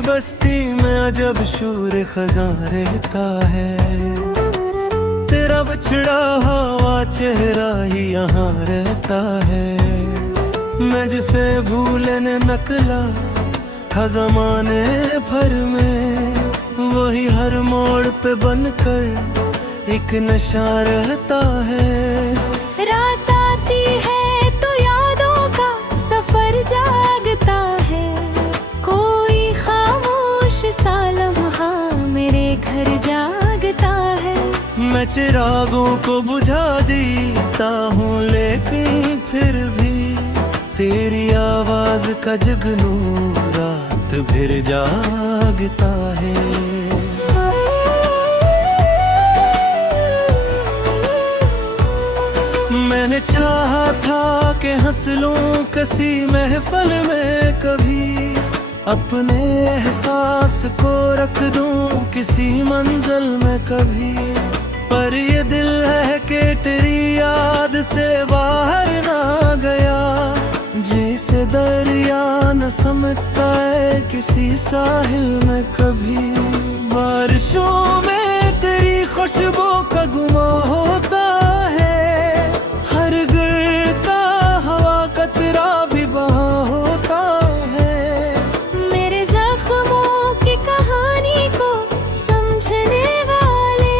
बस्ती में अजब शूर खज़ां रहता है। तेरा बिछड़ा हुआ चेहरा ही यहाँ रहता है। मैं जिसे भूले न नकला था ज़माने भर में, वही हर मोड़ पे बनकर एक नशा रहता है। रात आती है तो यादों का सफर जागता है, कोई खामोश सा लम्हा मेरे घर जागता है। मैं चिरागों को बुझा देता हूँ, लेकिन फिर भी तेरी आवाज का जुगनू रात भर जागता है। मैंने चाहा था कि हंस लूं किसी महफिल में कभी, अपने एहसास को रख दूं किसी मंजिल में कभी। पर ये दिल है कि तेरी याद से बाहर ना गया, जैसे दरिया न समझता है किसी साहिल में कभी। बारिशों में तेरी खुशबू का गुमा होता है, हर गिरता हवा कतरा भी वहाँ होता है। मेरे जख्मों की कहानी को समझने वाले,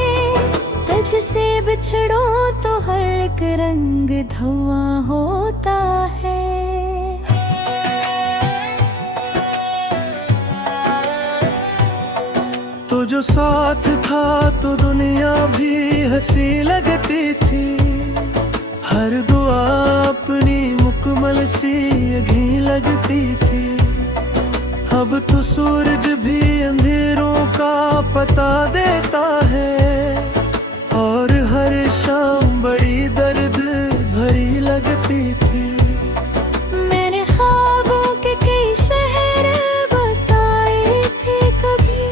तुझसे बिछड़ो तो हर एक रंग धुआं होता है। तो जो साथ था तो दुनिया भी हंसी लगती थी, हर दुआ अपनी मुकम्मल सी यही लगती थी। अब तो सूरज भी अंधेरों का पता देता है, और हर शाम बड़ी दर्द भरी लगती थी। मैंने ख्वाबों के कई शहर बसाए थे कभी,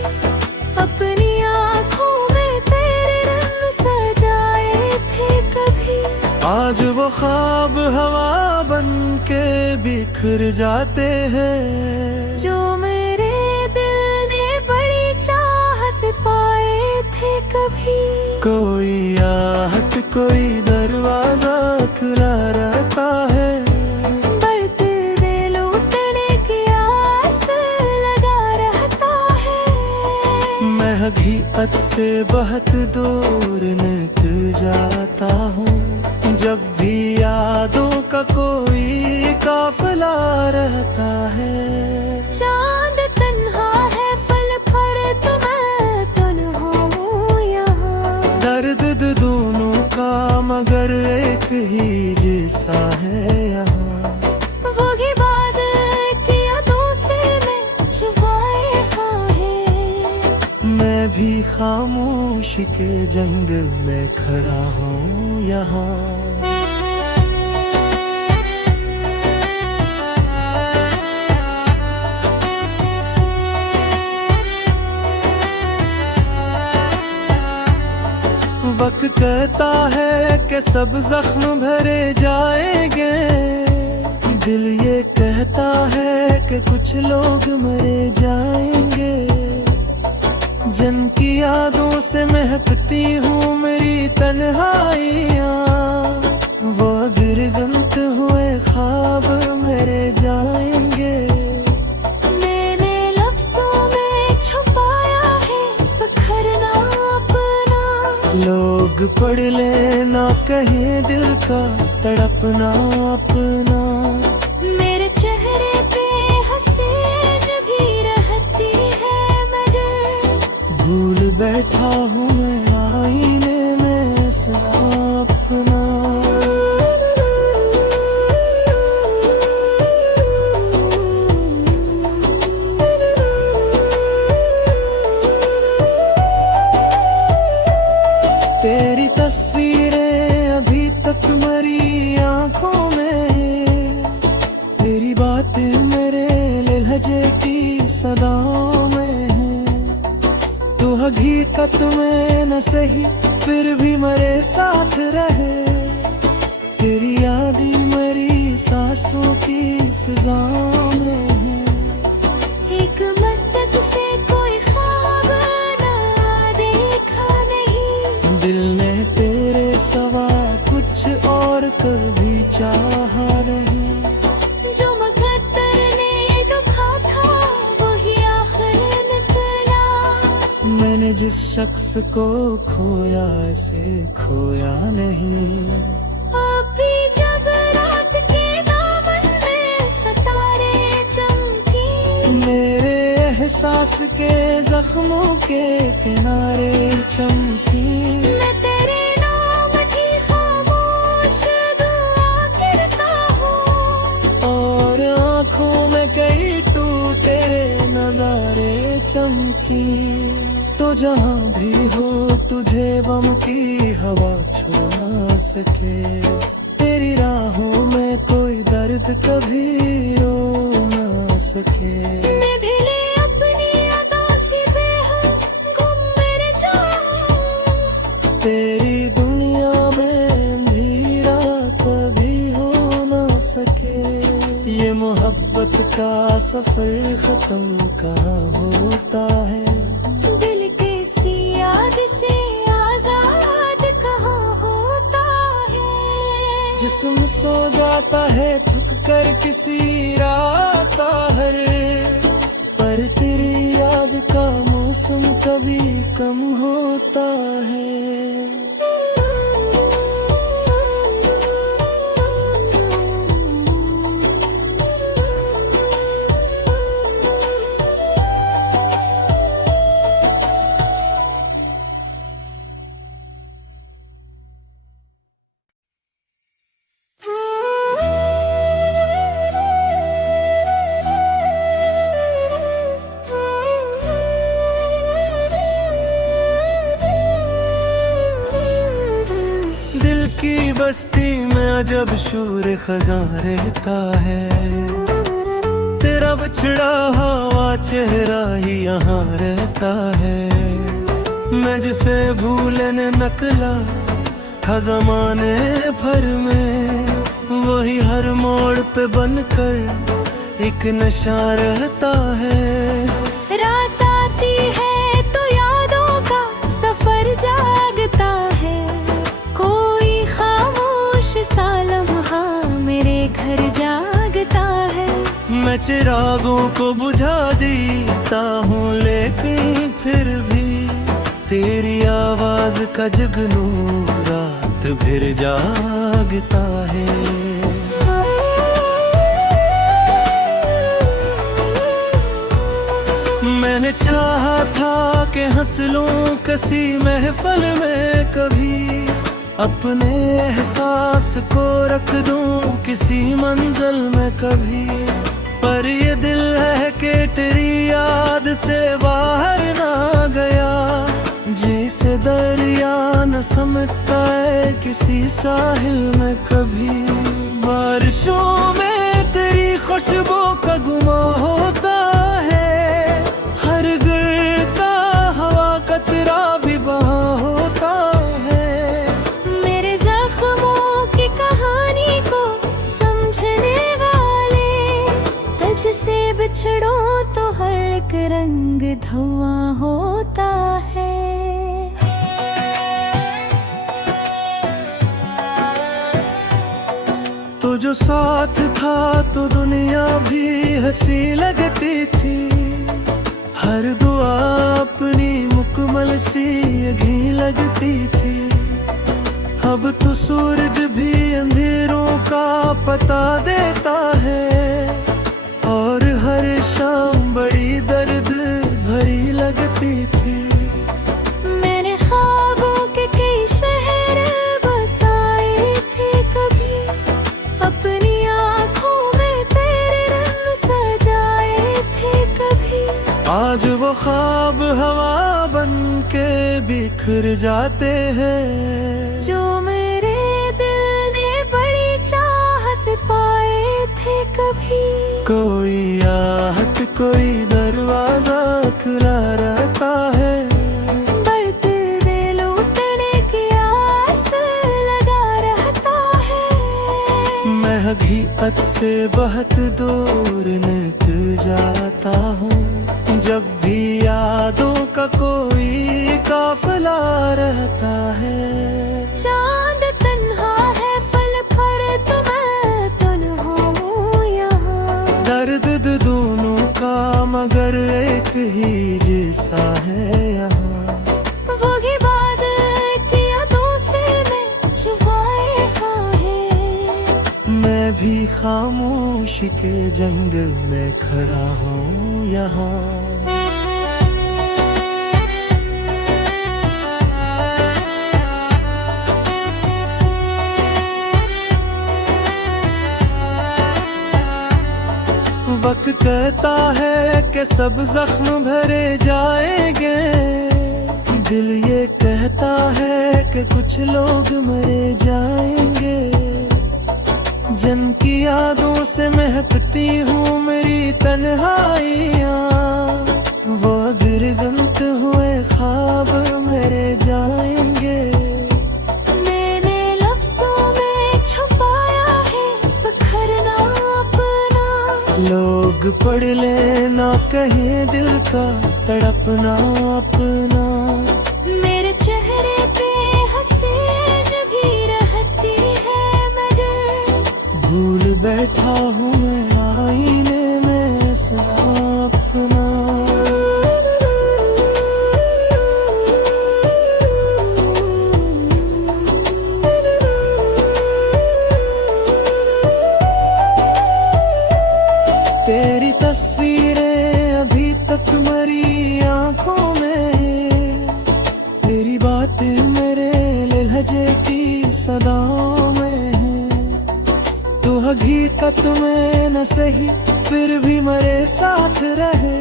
अपनी आँखों में तेरे रंग सजाए थे कभी। आज वो ख्वाब हवा बन के बिखर जाते हैं, जो मेरे दिल ने बड़ी चाह से पाए थे कभी। कोई आहट कोई दरवाजा खुला रहता है, बढ़ते दे लूटने की आस लगा रहता है। मैं हकीकत से बहुत दूर निकल जाता हूँ, जब भी यादों का कोई काफिला रहता है। चांद तन्हा है फल पर तो मैं तन्हा हूँ यहाँ, दर्द दोनों का मगर एक ही जैसा है यहाँ। वही बात की यादों से मैं छुपाए है। मैं भी खामोश के जंगल में खड़ा हूँ यहाँ। वक्त कहता है कि सब जख्म भरे जाएंगे, दिल ये कहता है कि कुछ लोग मरे जाएंगे। जिनकी यादों से महकती हूँ मेरी तन्हाइयाँ, वो गिरगंत हुए ख्वाब मेरे जाएंगे। मैंने लफ्जों में छुपाया है बखरना अपना, लोग पढ़ लेना कहे दिल का तड़पना अपना। मेरे चेहरे पे हसीन भी रहती है मगर, भूल बैठा हूँ मैं आईने में सना अपना। तेरी तस्वीरें अभी तक मरी आंखों में, तेरी बातें मेरे लहजे की सदाओं में है। तू हकीकत में न सही फिर भी मेरे साथ रहे, तेरी यादें मेरी सांसों की फिजाओं में है। एक मदद कभी चाहा नहीं। जो मुकद्दर ने लिखा था वही आखिर निकला। मैंने जिस शख्स को खोया ऐसे खोया नहीं। अभी जब रात के दामन में सितारे चमकी, मेरे एहसास के जख्मों के किनारे चमकी। मैं तेरे नाम की खामोश दुआ करता हूँ, और आँखों में कई टूटे नजारे चमकी। तो जहाँ भी हो तुझे गम की हवा छू ना सके। तेरी राहों में कोई दर्द कभी रो ना सके। मैं भिले अपनी अदा से बेहद गुम मेरे जान। तेरी दुनिया में अंधेरा कभी हो ना सके। ये मोहब्बत का सफर खत्म कहाँ होता है। दिल के सियाद से आजाद कहाँ होता है। जिस्म सो जाता है थक कर किसी रात हर, पर तेरी याद का मौसम कभी कम होता है। दिल की बस्ती में अजब शूर खजां रहता है। तेरा बिछड़ा हुआ चेहरा ही यहाँ रहता है। मैं जिसे भूले ने नकला था जमाने भर में, वही हर मोड़ पे बनकर एक नशा रहता है। रात आती है तो यादों का सफर जागता है। कोई खामोश सा लम्हा मेरे घर जागता है। मैं चिरागों को बुझा देता हूँ लेकिन फिर भी तेरी आवाज का जगनू रात भर जागता है। मैंने चाहा था कि हंस लूं किसी महफिल में कभी, अपने एहसास को रख दूं किसी मंजिल में कभी। पर ये दिल है कि तेरी याद से बाहर ना गया। जैसे दरिया न समझता है किसी साहिल में कभी। बारिशों में तेरी खुशबू का गुमा होता है। हर गिरता हवा कतरा भी वहाँ होता है। मेरे जख्मों की कहानी को समझने वाले, तुझसे बिछड़ो तो हर एक रंग धुआं होता है। तो जो साथ था तो दुनिया भी हंसी लगती थी। हर दुआ अपनी मुकम्मल सी घी लगती थी। अब तो सूरज भी अंधेरों का पता देता है, और हर शाम बड़ी दर्द भरी लगती थी। मैंने ख्वाबों के कई शहर बसाए थे कभी, अपनी आँखों में तेरे रंग सजाए थे कभी। आज वो ख्वाब हवा बन के बिखर जाते हैं। जो मेरे दिल ने बड़ी चाह से पाए थे कभी। कोई आहट कोई दरवाजा खुला रहता है। बढ़ते दिल उठने की आस लगा रहता है। मैं हकीकत से बहुत दूर निकल जाता हूँ। जब भी यादों का कोई काफिला रहता है। चांद तन्हा है फल फर ही जैसा है यहाँ। वो ही बादल की यादों से मैं छुपाए है। मैं भी खामोशी के जंगल में खड़ा हूँ यहाँ। वक्त कहता है कि सब जख्म भरे जाएंगे, दिल ये कहता है कि कुछ लोग मरे जाएंगे। जन की यादों से महकती हूँ मेरी तन्हाइयाँ, वो गिरगंत हुए ख्वाब मेरे जाएंगे। मैंने लफ्जों में छुपाया है बखरना अपना, लोग पढ़ लेना कहीं दिल का तड़पना अपना। मेरे चेहरे पे हसीन भी रहती है मगर भूल बैठा हूँ मैं आईने में हंसना अपना। तेरी तस्वीरें अभी तक मरी आंखों में, तेरी बातें मेरे लहजे की सदाओं में है। तू हकीकत में न सही फिर भी मेरे साथ रहे,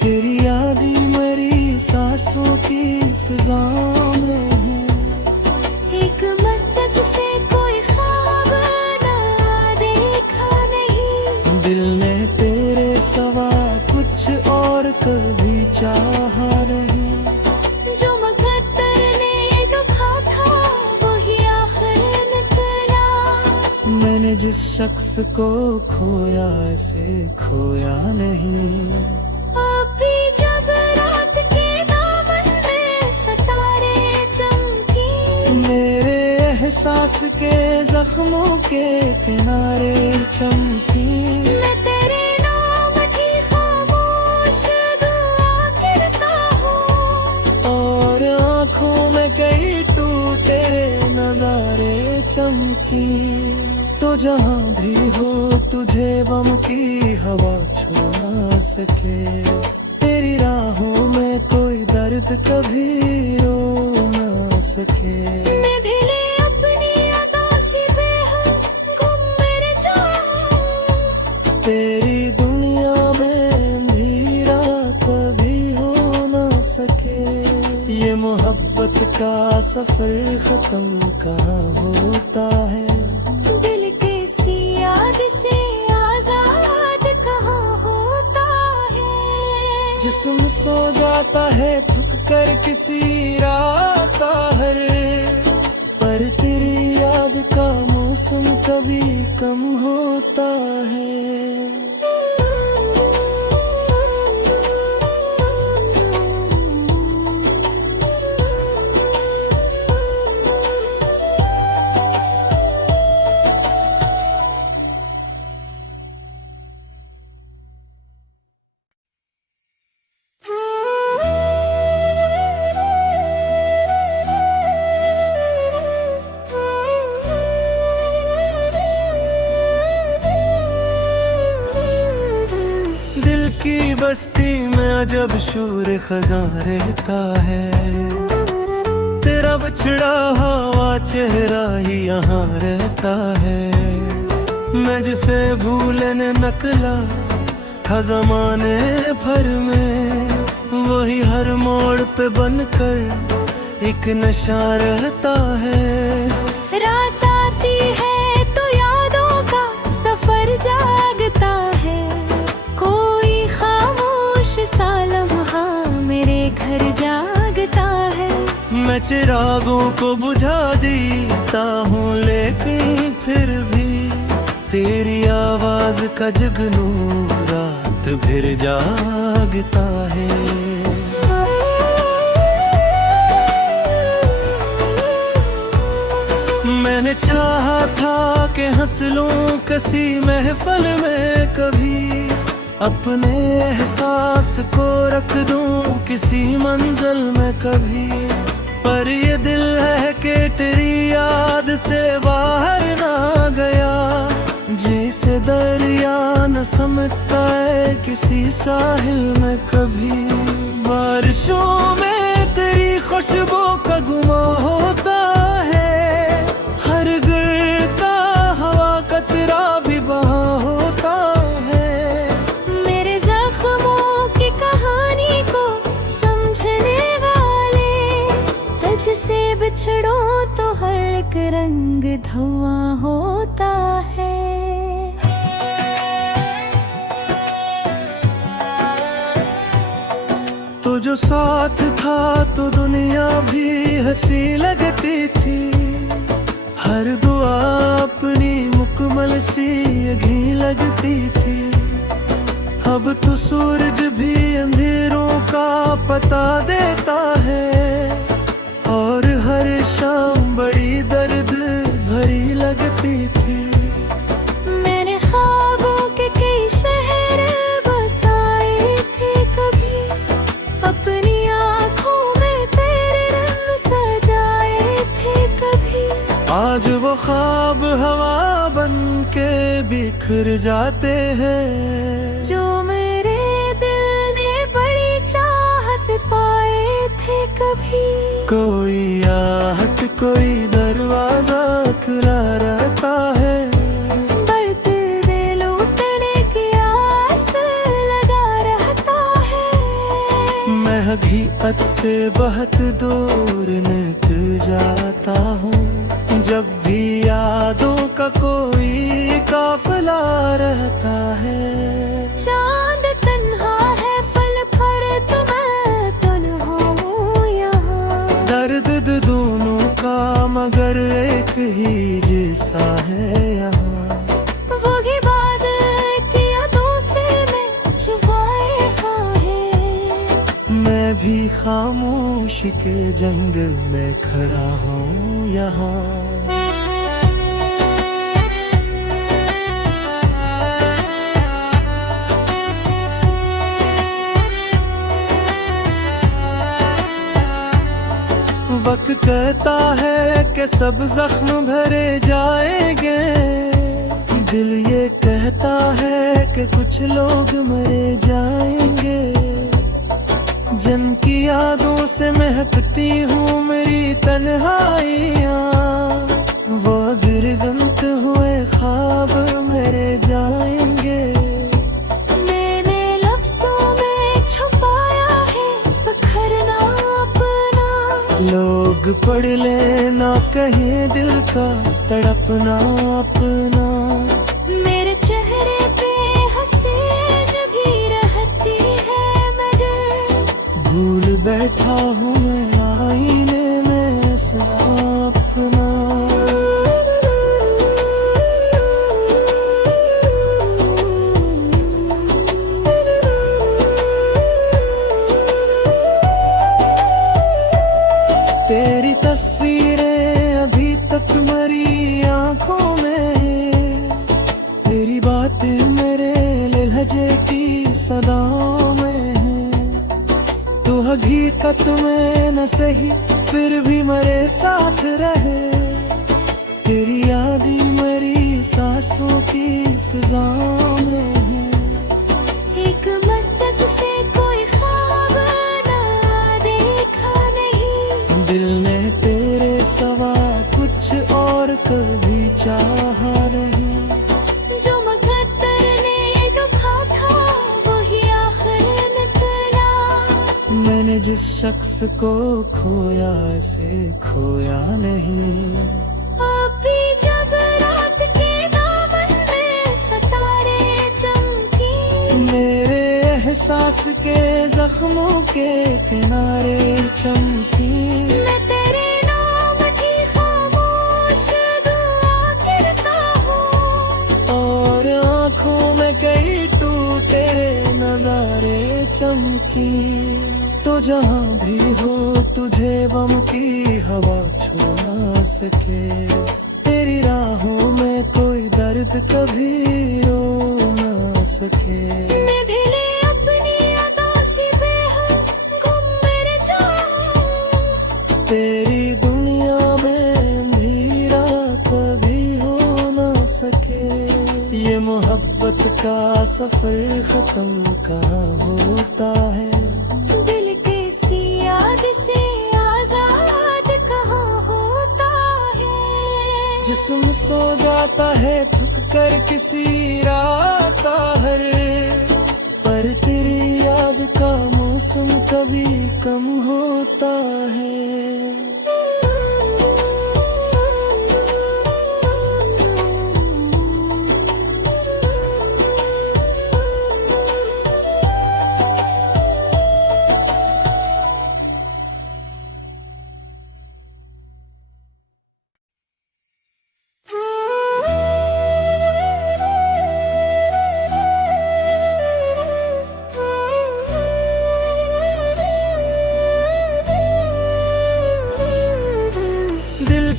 तेरी यादें मेरी सांसों की फिजाओं में है। एक मद्दत से कोई ख्वाब ना देखा नहीं, दिल ने तेरे सवा कुछ और कभी चाहा नहीं। जो मुकद्दर ने लिखा था वही आखिर निकला। मैंने जिस शख्स को खोया ऐसे खोया नहीं। अभी जब रात के दामन में सितारे चमकी, मेरे एहसास के जख्मों के किनारे चमकी। मैं तेरे नाम की खामोश दुआ करता हूँ, और आँखों में कई टूटे नजारे चमकी। तो जहाँ भी हो तुझे गम की हवा छू ना सके, तेरी राहों में कोई दर्द कभी रो ना सके। मैं भी ले अपनी अदा सी बेहद गुम मेरे चाहों, तेरी दुनिया में अंधेरा कभी हो ना सके। ये मोहब्बत का सफर खत्म कहाँ होता है, दिल के सी याद से आजाद कहाँ होता है। जिस्म सो जाता है थक कर किसी रात का हर, पर तेरी याद का मौसम कभी कम होता है। की बस्ती में अजब शूर खज़ां रहता है, तेरा बिछड़ा हुआ चेहरा ही यहाँ रहता है। मैं जिसे भूलने नकला था ज़माने भर में, वही हर मोड़ पे बनकर एक नशा रहता है। रात आती है तो यादों का सफर जागता है, कोई खामोश सा लम्हा मेरे घर जागता है। मैं चिरागों को बुझा देता हूँ लेकिन फिर भी तेरी आवाज का जुगनू रात भर जागता है। मैंने चाहा था कि हंस लूं किसी महफिल में कभी, अपने एहसास को रख दूं किसी मंजिल में कभी। पर ये दिल है कि तेरी याद से बाहर ना गया, जैसे दरिया न समझता है किसी साहिल में कभी। बारिशों में तेरी खुशबू का गुमा होता है, हर गिरता हवा कतरा भी बहा होता है। मेरे जख्मों की कहानी को समझने वाले, तुझसे बिछड़ो तो हर एक रंग धुआं होता है। तो जो साथ था तो दुनिया भी हंसी लगती थी, हर दुआ अपनी मुकम्मल सी यही लगती थी। अब तो सूरज भी अंधेरों का पता देता है, और हर शाम बड़ी दर्द भरी लगती थी। मैंने ख्वाबों के कई शहर बसाए थे कभी, अपनी आँखों में तेरे रंग सजाए थे कभी। आज वो ख्वाब हवा बन के बिखर जाते हैं, जो मेरे दिल ने बड़ी चाह से पाए थे कभी। कोई आहट कोई दरवाजा खुला रहता है, बढ़ते दिल उठने की आस लगा रहता है। मैं घियत से बहुत दूर निकल जाता हूँ, जब भी यादों का कोई काफिला रहता है। चांद तन्हा है फल पर तो मैं तन्हा हूँ यहाँ। दर्द दोनों का मगर एक ही जैसा है यहाँ। वो ही बात की यादों से मैं छुपाए है। मैं भी खामोशी के जंगल में खड़ा हूँ यहाँ। वक्त कहता है कि सब जख्म भरे जाएंगे, दिल ये कहता है कि कुछ लोग मरे जाएंगे। जिनकी यादों से महकती हूँ मेरी तन्हाइयाँ, वो गिरगंत हुए ख्वाब मेरे जाएंगे। मैंने लफ्जों में छुपाया है बखरना अपना, लोग पढ़ लेना कहीं दिल का तड़पना अपना। मेरे चेहरे पे हंसी भी रहती है मगर, भूल बैठा हूँ मैं आईने में सना अपना। तेरी तस्वीरें अभी तक मरी आंखों में, तेरी बातें मेरे लहजे की सदाओं में है। तू हकीकत में न सही फिर भी मेरे साथ रहे, तेरी याद ही मेरी सांसों की फिजाओं में है। एक मद्दत से कोई ख्वाब ना देखा नहीं, दिल ने तेरे सवा कुछ और कभी चाहा नहीं। जो मुकद्दर ने लिखा था वही आखिर निकला। मैंने जिस शख्स को खोया ऐसे खोया नहीं। अभी जब रात के दामन में सितारे चमकी, मेरे एहसास के जख्मों के किनारे चमकी। मैं तेरे नाम की खामोश दुआ करता हूँ, और आँखों में कई टूटे नजारे चमकी। तो जहाँ भी हो तुझे गम की हवा छू ना सके, तेरी राहों में कोई दर्द कभी रो ना सके। मैं भी ले अपनी अदा सी बेहद गुम मेरे जहां, तेरी दुनिया में अंधेरा कभी हो ना सके। ये मोहब्बत का सफर खत्म कहाँ होता है, दिल के याद से आजाद कहाँ होता है। जिस्म सो जाता है थक कर किसी रात हर, पर तेरी याद का मौसम कभी कम होता है।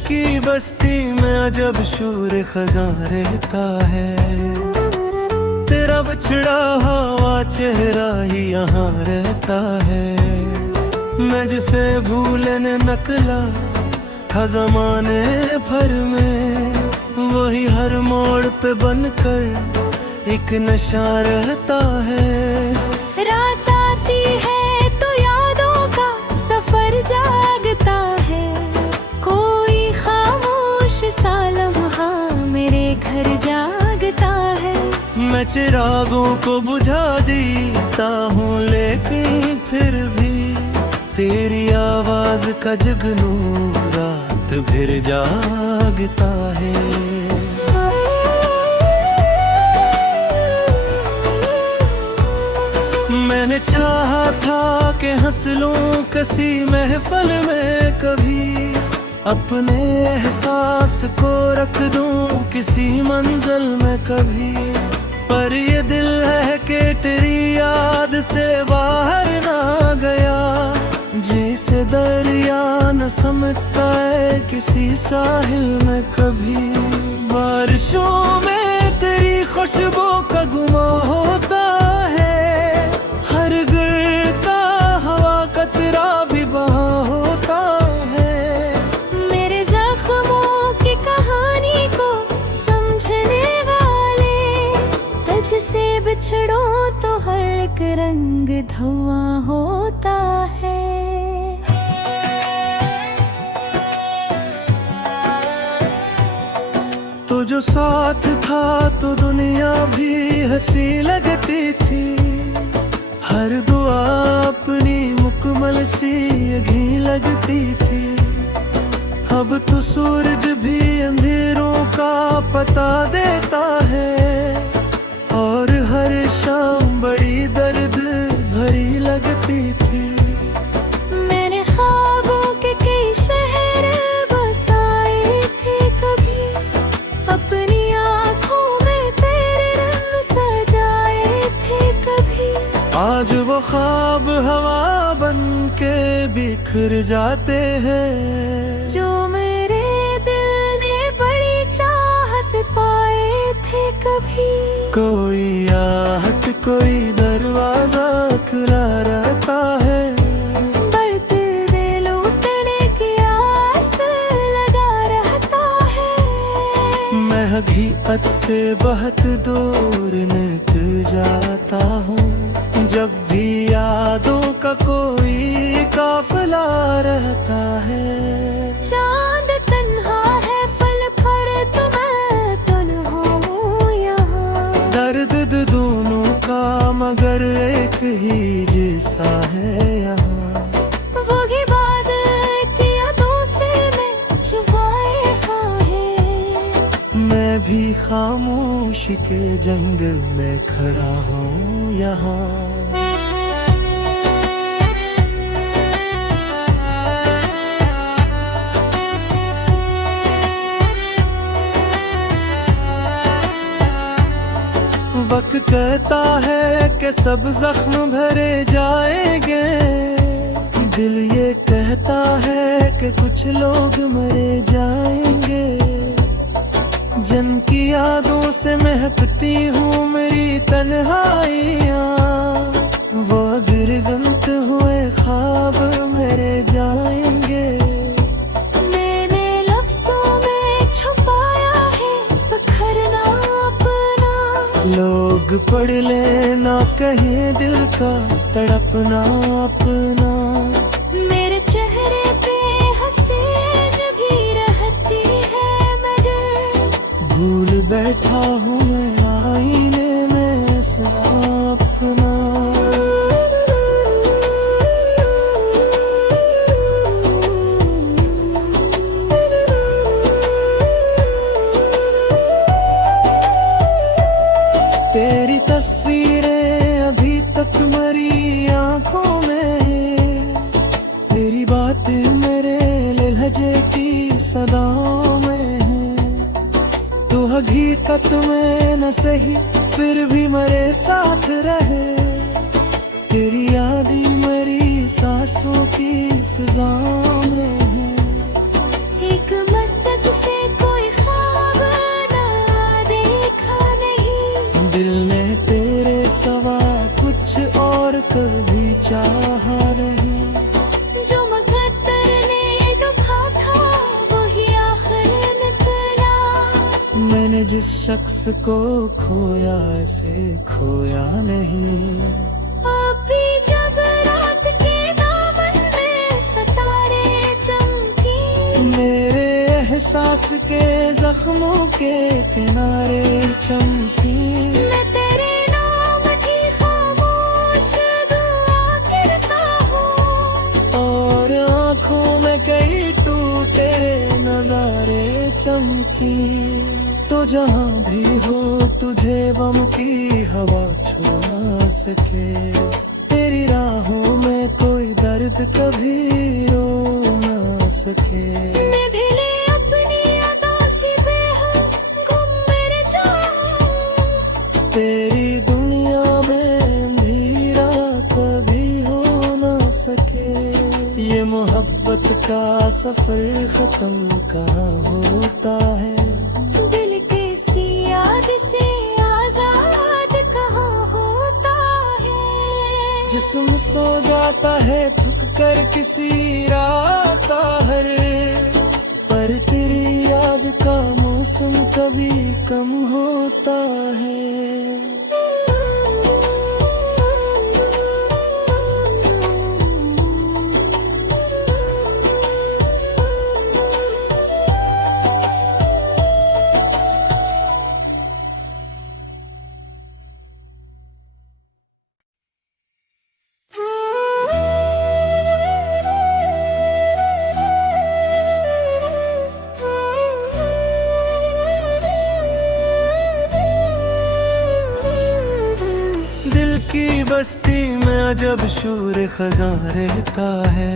की बस्ती में अजब शूर खज़ां रहता है, तेरा बिछड़ा हुआ चेहरा ही यहाँ रहता है। मैं जिसे भूलने नकला था ज़माने भर में, वही हर मोड़ पे बनकर एक नशा रहता है। रात आती है तो यादों का सफर जागता है, सा लम्हा मेरे घर जागता है। मैं चिरागों को बुझा देता हूँ लेकिन फिर भी तेरी आवाज का जगनू रात भर जागता है। मैंने चाहा था कि हंस लूं किसी महफिल में कभी, अपने एहसास को रख दूं किसी मंजिल में कभी, पर ये दिल है कि तेरी याद से बाहर ना गया। जैसे दरिया न समझता है किसी साहिल में कभी, बारिशों में तेरी खुशबू का गुमा होता है, हर गिरता हवा कतरा भी वहाँ होता है। से बिछड़ो तो हर एक रंग धुआं होता है। तो जो साथ था तो दुनिया भी हंसी लगती थी, हर दुआ अपनी मुकम्मल सी यही लगती थी। अब तो सूरज भी अंधेरों का पता देता है, और हर शाम बड़ी दर्द भरी लगती थी। मैंने ख्वाबों के कई शहर बसाए थे कभी, अपनी आँखों में तेरे रंग सजाए थे कभी। आज वो ख्वाब हवा बन के बिखर जाते हैं, जो मेरे दिल ने बड़ी चाह से पाए थे कभी। कोई आहट कोई दरवाजा खुला रहता है, बढ़ते दिल उठने की आस लगा रहता है। मैं हकीकत से बहुत दूर निकल जाता हूँ, जब भी यादों का कोई काफिला रहता है। चांद तन्हा है फल पर तो मैं तन्हा हूँ यहाँ, दर्द दोनों का मगर एक ही जैसा है यहाँ। वो ही बात की यादों से मैं छुपाए खाए, मैं भी खामोशी के जंगल में खड़ा हूँ यहाँ। वक्त कहता है कि सब जख्म भरे जाएंगे, दिल ये कहता है कि कुछ लोग मरे जाएंगे। जिनकी यादों से महकती हूँ मेरी तन्हाइयाँ, वो गिरगंत हुए ख्वाब मेरे जाएंगे। मैंने लफ्जों में छुपाया है बखरना अपना, लोग पढ़ लेना कहीं दिल का तड़पना अपना। मेरे चेहरे पे हसीन भी रहती है मगर, भूल बैठा हूँ मैं आईने में अपना। तेरी तस्वीरें अभी तक मरी आंखों में, तेरी बातें मेरे लहजे की सदाओं में है। तू हकीकत में न सही फिर भी मेरे साथ रहे, तेरी यादें मेरी सांसों की फिजाओं में है। एक मद्दत से कोई ख्वाब ना देखा नहीं, दिल ने तेरे सवा कुछ और कभी चाहा नहीं। जो मुकद्दर ने लिखा था वही आखिर निकला। मैंने जिस शख्स को खोया ऐसे खोया नहीं। अभी जब रात के दामन में सितारे चमकी, मेरे एहसास के जख्मों के किनारे चमकी। मैं तेरे नाम की खामोश दुआ करता हूँ, और आँखों में कई टूटे नजारे चमकी। तो जहाँ भी हो तुझे गम की हवा छू ना सके, तेरी राहों में कोई दर्द कभी रो ना सके। मैं भीले अपनी अदा सी बेहद गुम मेरे चाहों, तेरी दुनिया में अंधेरा कभी हो ना सके। ये मोहब्बत का सफर खत्म कहाँ होता है, दिल के याद से आजाद कहाँ होता है। जिस्म सो जाता है थक कर किसी रात हर, पर तेरी याद का मौसम कभी कम होता है। की बस्ती में अजब शूर खज़ां रहता है,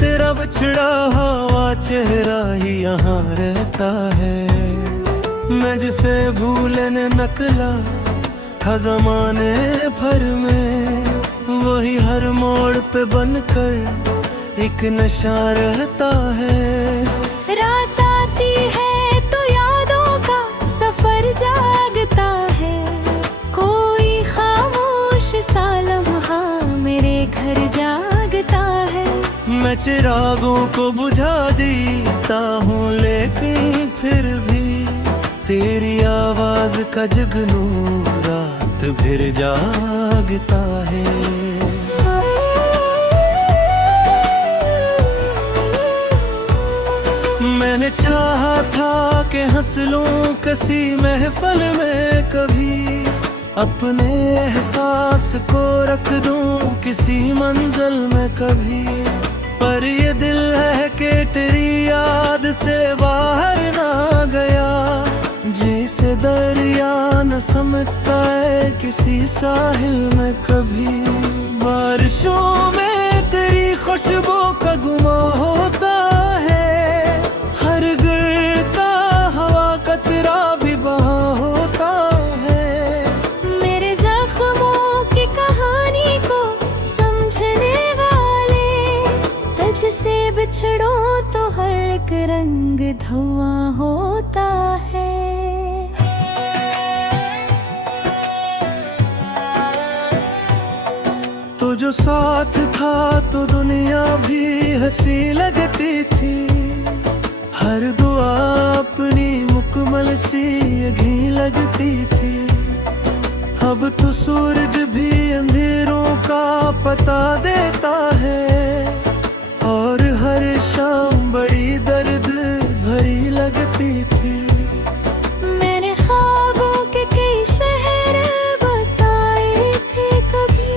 तेरा बिछड़ा हुआ चेहरा ही यहाँ रहता है। मैं जिसे भूलने नकला था ज़माने भर में, वही हर मोड़ पे बनकर एक नशा रहता है। रात आती है तो यादों का सफर जागता है, कोई खामोश सा लम्हा मेरे घर जागता है। मैं चिरागों को बुझा देता हूँ लेकिन फिर भी तेरी आवाज का जगनू रात भर जागता है। मैंने चाहा था कि हंस लूं किसी महफिल में कभी, अपने एहसास को रख दूं किसी मंजिल में कभी, पर ये दिल है कि तेरी याद से बाहर ना गया। जैसे दरिया न समझता है किसी साहिल में कभी, बारिशों में तेरी खुशबू का गुमा होता है, हर गिरता हवा का तेरा भी बहा होता है। मेरे जख्मों की कहानी को समझने वाले, तुझसे बिछड़ो तो हर एक रंग धुआं होता है। तो जो साथ था तो दुनिया भी हंसी लगती थी, हर दुआ अपनी मुकम्मल सी घी लगती थी। अब तो सूरज भी अंधेरों का पता देता है, और हर शाम बड़ी दर्द भरी लगती थी। मैंने ख्वाबों के कई शहर बसाए थे कभी,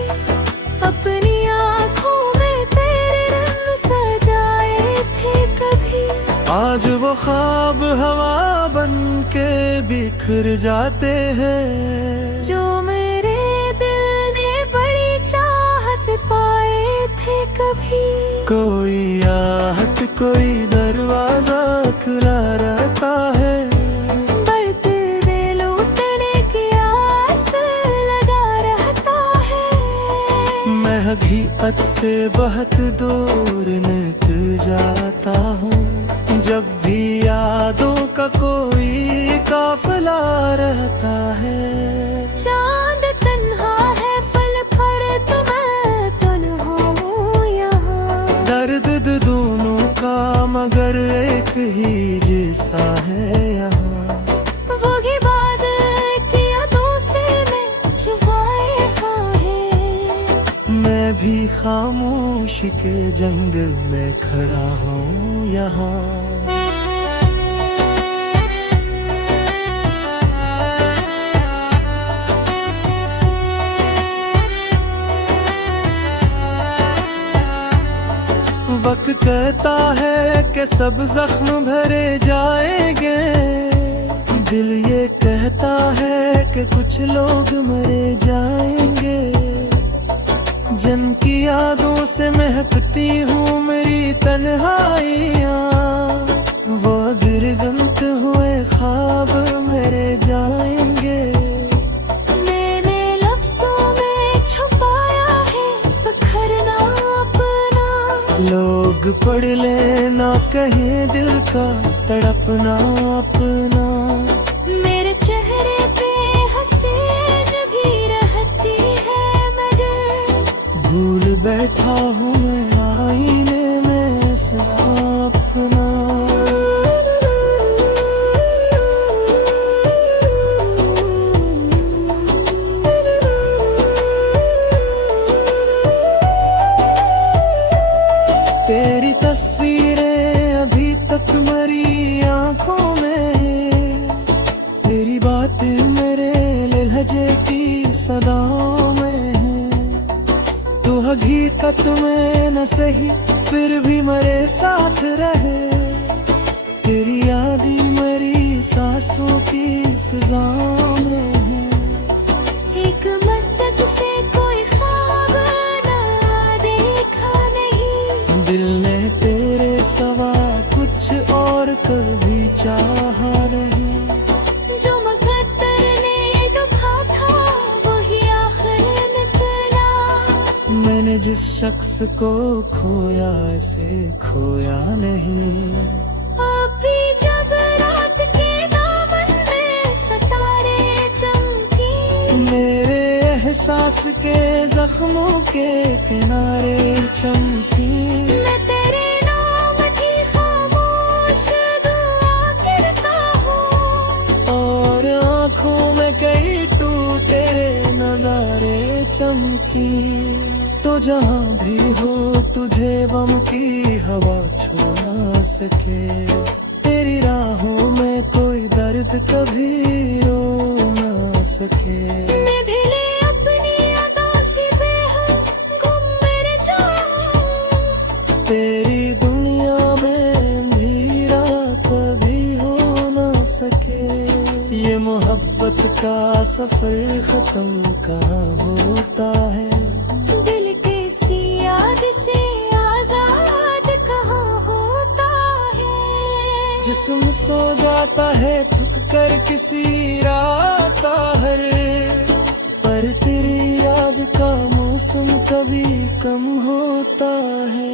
अपनी आँखों में तेरे रंग सजाए थे कभी। आज वो ख्वाब हवा बन के बिखर जाते हैं, जो मेरे दिल ने बड़ी चाह से पाए थे कभी। कोई आहट कोई दरवाजा खुला रहता है, बढ़ते दिल उठने की आस लगा रहता है। मैं हकीकत से बहुत दूर निकल जाता हूँ, जब भी यादों का कोई काफिला रहता है। चांद तन्हा है फल पर तो मैं तन्हा हूँ यहाँ। दर्द दोनों का मगर एक ही जैसा है यहाँ। वो ही बात की यादों से मैं छुपाए है। मैं भी खामोशी के जंगल में खड़ा हूँ यहाँ। वक्त कहता है कि सब जख्म भरे जाएंगे, दिल ये कहता है कि कुछ लोग मरे जाएंगे। जिनकी यादों से महकती हूँ मेरी तन्हाइयाँ, वो गिरगंत हुए ख्वाब मेरे जाएंगे। मैंने लफ्जों में छुपाया है बखरना अपना, लोग पढ़ लेना कहीं दिल का तड़पना अपना। मेरे चेहरे पे हसीन भी रहती है मगर, भूल बैठा हूँ मैं आईने में सना अपना। तेरी तस्वीरें अभी तक मेरी आंखों में है, तेरी बातें मेरे लहजे की सदाओं में है। तू हकीकत में न सही फिर भी मेरे साथ रहे, तेरी यादें मेरी सांसों की फिजाओं में है। एक मद्दत से कोई ख्वाब ना देखा नहीं, दिल ने तेरे सवा कुछ और कभी चाहा नहीं। जो मुकद्दर ने लिखा था वही आखिर निकला। मैंने जिस शख्स को खोया ऐसे खोया नहीं। अभी जब रात के दामन में सितारे चमकी, मेरे एहसास के जख्मों के किनारे चमकी। मैं तेरे नाम की खामोश दुआ करता हूँ, और आँखों में कई टूटे नजारे चमकी। तो जहाँ भी हो तुझे गम की हवा छू ना सके, तेरी राहों में कोई दर्द कभी रो ना सके। मैं भी ले अपनी अदा से बेहद गुम मेरे जहाँ। तेरी दुनिया में अंधेरा कभी हो ना सके। ये मोहब्बत का सफर खत्म कहाँ होता है, दिल के सी याद से आजाद कहाँ होता है। जिस्म सो जाता है थक कर किसी रात हर, पर तेरी याद का मौसम कभी कम होता है।